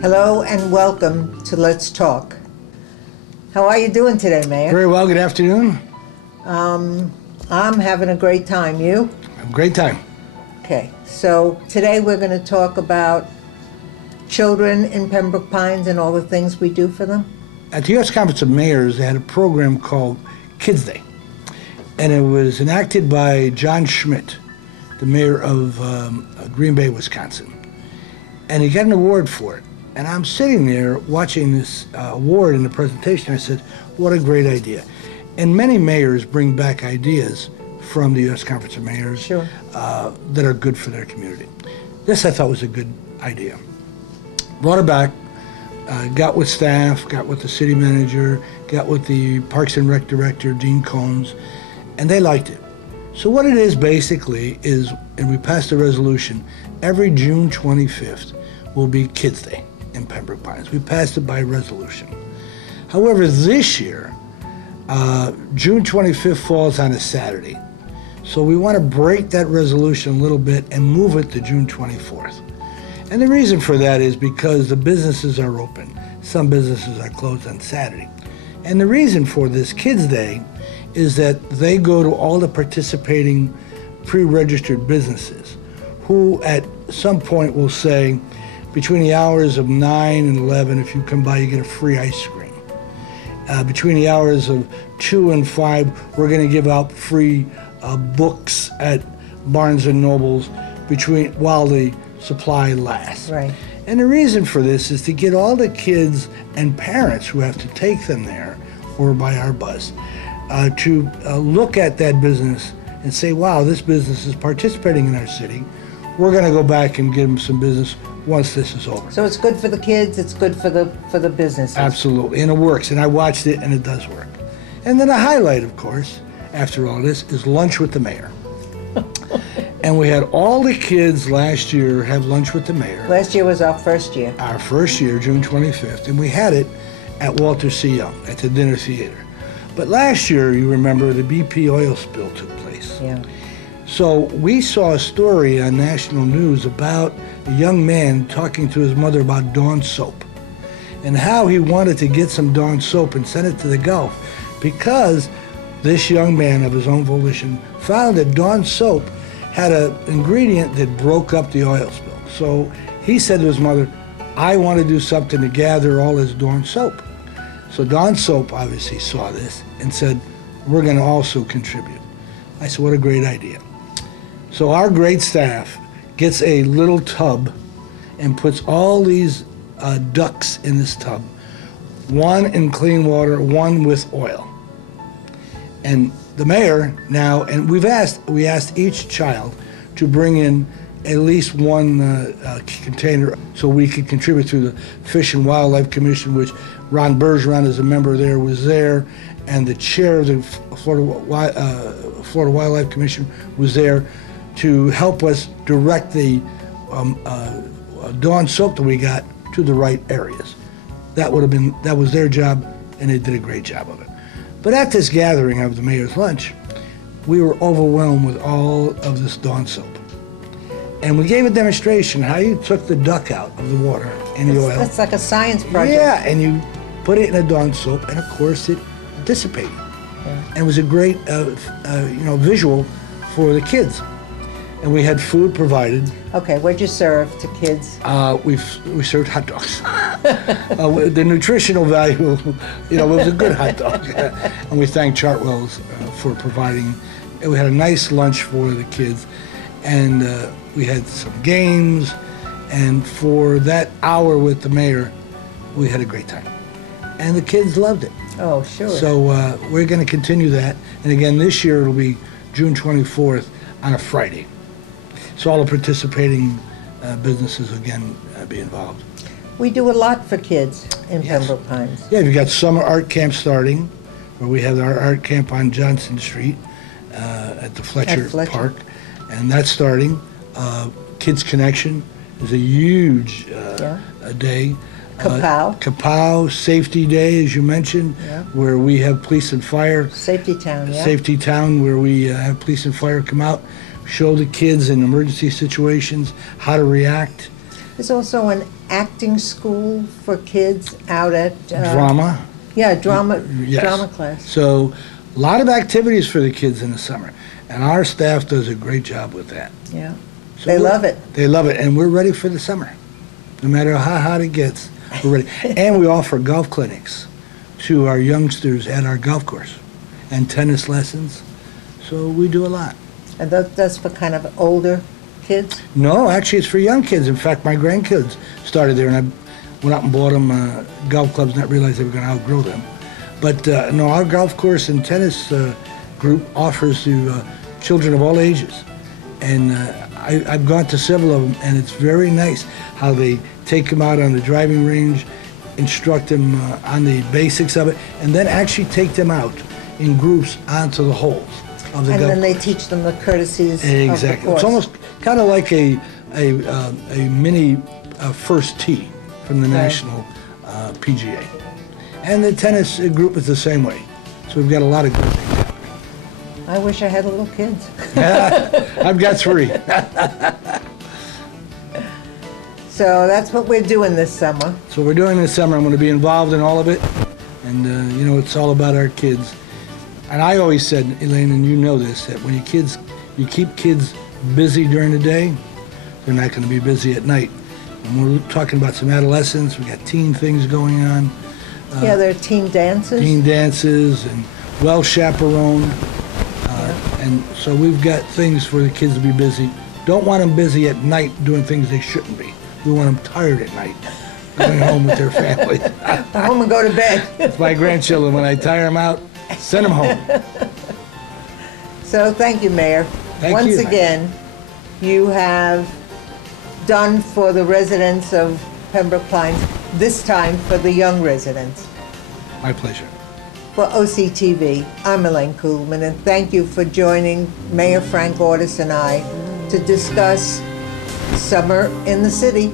Hello and welcome to Let's Talk. How are you doing today, Mayor? Very well, good afternoon. I'm having a great time. You? Great time. Okay, so today we're going to talk about children in Pembroke Pines and all the things we do for them. At the U.S. Conference of Mayors, they had a program called Kids Day. And it was enacted by John Schmidt, the mayor of Green Bay, Wisconsin. And he got an award for it. And I'm sitting there watching this award in the presentation. I said, what a great idea. And many mayors bring back ideas from the U.S. Conference of Mayors Sure. That are good for their community. This I thought was a good idea. Brought it back, got with staff, got with the city manager, got with the Parks and Rec director, Dean Combs, and they liked it. So what it is basically is, and we passed a resolution, every June 25th will be Kids Day in Pembroke Pines. We passed it by resolution. However, this year, June 25th falls on a Saturday. So we want to break that resolution a little bit and move it to June 24th. And the reason for that is because the businesses are open. Some businesses are closed on Saturday. And the reason for this Kids Day is that they go to all the participating pre-registered businesses who at some point will say, between the hours of 9 and 11, if you come by, you get a free ice cream. Between the hours of 2 and 5, we're going to give out free books at Barnes and Nobles while the supply lasts. Right. And the reason for this is to get all the kids and parents who have to take them there or by our bus to look at that business and say, wow, this business is participating in our city. We're going to go back and give them some business once this is over. So it's good for the kids, it's good for the businesses. Absolutely, and it works. And I watched it, and it does work. And then a highlight, of course, after all this, is lunch with the mayor. And we had all the kids last year have lunch with the mayor. Last year was our first year. Our first year, June 25th, and we had it at Walter C. Young, at the dinner theater. But last year, you remember, the BP oil spill took place. Yeah. So we saw a story on national news about a young man talking to his mother about Dawn soap and how he wanted to get some Dawn soap and send it to the Gulf because this young man of his own volition found that Dawn soap had an ingredient that broke up the oil spill. So he said to his mother, I want to do something to gather all this Dawn soap. So Dawn soap obviously saw this and said, we're going to also contribute. I said, what a great idea. So our great staff gets a little tub and puts all these ducks in this tub, one in clean water, one with oil. And the mayor now, and we asked each child to bring in at least one container so we could contribute to the Fish and Wildlife Commission, which Ron Bergeron, as a member there, was there, and the chair of the Florida Wildlife Commission was there to help us direct the Dawn soap that we got to the right areas. That was their job, and they did a great job of it. But at this gathering of the mayor's lunch, we were overwhelmed with all of this Dawn soap. And we gave a demonstration how you took the duck out of the water and the oil. That's like a science project. Yeah, and you put it in a Dawn soap, and of course it dissipated. Yeah. And it was a great visual for the kids. And we had food provided. Okay, what'd you serve to kids? We served hot dogs. The nutritional value, it was a good hot dog. And we thanked Chartwell's for providing. We had a nice lunch for the kids, and we had some games. And for that hour with the mayor, we had a great time. And the kids loved it. Oh, sure. So we're going to continue that. And again, this year it'll be June 24th on a Friday. So all the participating businesses, again, be involved. We do a lot for kids in Yes. Pembroke Pines. Yeah, we've got summer art camp starting, where we have our art camp on Johnson Street at the Fletcher Park, and that's starting. Kids Connection is a huge day. Kapow Safety Day, as you mentioned, where we have police and fire. Safety Town, yeah. Safety Town, where we have police and fire come out, show the kids in emergency situations how to react. There's also an acting school for kids out at... Drama. Yeah, drama Yes. drama class. So a lot of activities for the kids in the summer. And our staff does a great job with that. Yeah. So They we're- love it. They love it, and we're ready for the summer. No matter how hot it gets, we're ready. And we offer golf clinics to our youngsters at our golf course, and tennis lessons. So we do a lot. And that's for kind of older kids? No, actually, it's for young kids. In fact, my grandkids started there, and I went out and bought them golf clubs, not realize they were going to outgrow them. But no, our golf course and tennis group offers to children of all ages. And I've gone to several of them, and it's very nice how they take them out on the driving range, instruct them on the basics of it, and then actually take them out in groups onto the holes of the And golf then they course. teach them the courtesies of Exactly. the course. It's almost kind of like a mini first tee from the Right. National PGA. And the tennis group is the same way. So we've got a lot of good things happening. I wish I had little kids. I've got 3. So that's what we're doing this summer. So we're doing this summer. I'm going to be involved in all of it. And, you know, it's all about our kids. And I always said, Elaine, and you know this, that when you keep kids busy during the day, they're not going to be busy at night. And we're talking about some adolescents. We got teen things going on. Yeah, there are teen dances. Teen dances and well chaperoned. And so we've got things for the kids to be busy. Don't want them busy at night doing things they shouldn't be. We want them tired at night, going home with their families. Go home and go to bed. It's my grandchildren. When I tire them out, send them home. So thank you, Mayor. Thank Once you. again, you have done for the residents of Pembroke Pines, this time for the young residents. My pleasure. For OCTV, I'm Elaine Kuhlman, and thank you for joining Mayor Frank Ortis and I to discuss summer in the city.